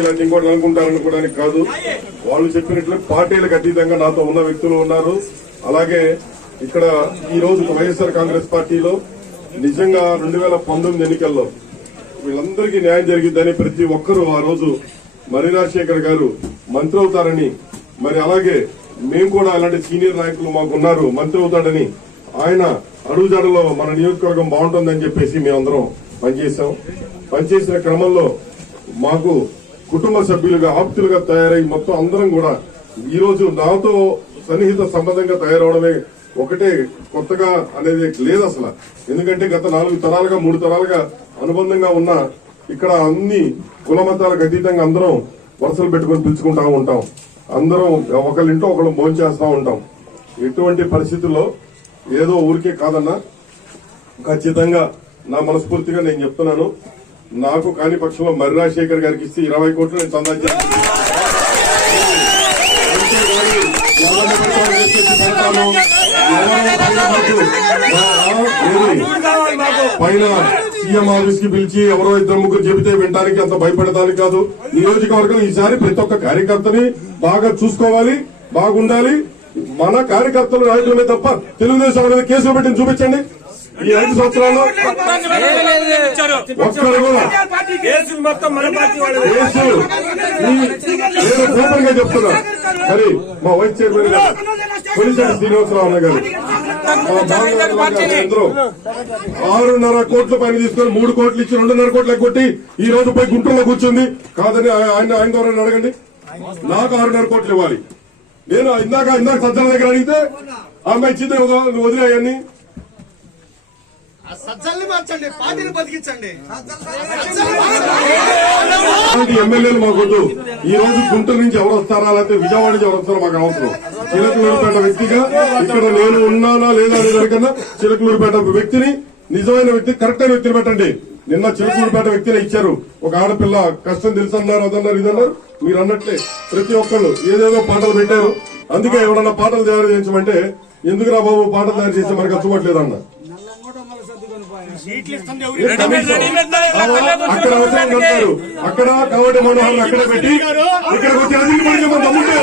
ఇలాంటి ఇంకోటి అనుకుంటారనుకోవడానికి కాదు. వాళ్ళు చెప్పినట్లు పార్టీలకు అతీతంగా నాతో ఉన్న వ్యక్తులు ఉన్నారు. అలాగే ఇక్కడ ఈ రోజు వైఎస్ఆర్ కాంగ్రెస్ పార్టీలో నిజంగా 2019 ఎన్నికల్లో వీళ్ళందరికీ న్యాయం జరిగిద్దని ప్రతి ఒక్కరూ ఆ రోజు మర్రి రాజశేఖర్ గారు మంత్రి అవుతారని, మరి అలాగే మేము కూడా అలాంటి సీనియర్ నాయకులు మాకున్నారు మంత్రి అవుతాడని ఆయన అడుగుజాడలో మన నియోజకవర్గం బాగుంటుందని చెప్పేసి మేమందరం పనిచేశాం. పనిచేసిన క్రమంలో మాకు కుటుంబ సభ్యులుగా ఆప్తులుగా తయారై మొత్తం అందరం కూడా ఈ రోజు నాతో సన్నిహిత సంబంధంగా తయారవడమే ఒకటే కొత్తగా అనేది లేదు అసలు. ఎందుకంటే గత 4 తరాలుగా 3 తరాలుగా అనుబంధంగా ఉన్న ఇక్కడ అన్ని కుల మతాలకు అతీతంగా అందరం వరుసలు పెట్టుకుని పిలుచుకుంటా ఉంటాం. అందరం ఒకళ్ళింటో ఒకళ్ళు భోంచేస్తా ఉంటాం. ఎటువంటి పరిస్థితుల్లో ఏదో ఊరికే కాదన్నా, ఖచ్చితంగా నా మనస్ఫూర్తిగా నేను చెప్తున్నాను, నాకు కాని పక్షంలో మర్రి రాజశేఖర్ గారికి ఇస్తే 20 కోట్లు నేను చందా పైన సీఎం ఆఫీస్ కి పిలిచి ఎవరో 2-3 చెబితే వినడానికి అంత భయపడటానికి కాదు. నియోజకవర్గం ఈసారి ప్రతి ఒక్క కార్యకర్తని బాగా చూసుకోవాలి, బాగుండాలి. మన కార్యకర్తలు నాయకులమే తప్ప తెలుగుదేశం మీద కేసులు పెట్టి చూపించండి. ఈ 5 సంవత్సరాల్లో ఒక్కరు కూడా నేను ఓపెన్ గా చెప్తున్నా. మరి మా వైస్ చైర్మన్ గారు కొలిసారి శ్రీనివాసరావు అన్న గారు అందరూ 6.5 కోట్ల పైన తీసుకొని 3 కోట్లు ఇచ్చి 2.5 కోట్లు కొట్టి ఈ రోజు పోయి గుంటూరులో కూర్చుంది. కాదని ఆయన ద్వారా అడగండి. నాకు 6.5 కోట్లు ఇవ్వాలి. నేను ఇందాక సజ్జల దగ్గర అడిగితే ఆమె ఇచ్చింది వదిలేయన్ని ఎమ్మెల్యేలు మాకొద్దు. ఈ రోజు గుంటూరు నుంచి ఎవరు వస్తారా, లేకపోతే విజయవాడ నుంచి ఎవరు వస్తారో మాకు అవసరం. చిలకలూరుపేట వ్యక్తిగా ఇక్కడ నేను ఉన్నానా లేదా అనే దానికన్నా చిలకలూరుపేట వ్యక్తిని, నిజమైన వ్యక్తి, కరెక్ట్ అయిన వ్యక్తిని పెట్టండి. నిన్న చిలకలూరుపేట వ్యక్తిని ఇచ్చారు. ఒక ఆడపిల్ల కష్టం తెలుసన్నారు, అదన్నారు, ఇదన్నారు. మీరు అన్నట్లే ప్రతి ఒక్కళ్ళు ఏదేదో పాటలు పెట్టారు. అందుకే ఎవరన్నా పాటలు తయారు చేయించమంటే ఎందుకురా బాబు పాటలు తయారు చేస్తే మనకు అచ్చుకోవట్లేదన్న. అక్కడ అవసరం అంటారు. అక్కడ కాబట్టి మనోహర్ అక్కడ పెట్టి ఇక్కడికి వచ్చి అదిలి పడితే మన తమ్ముంటే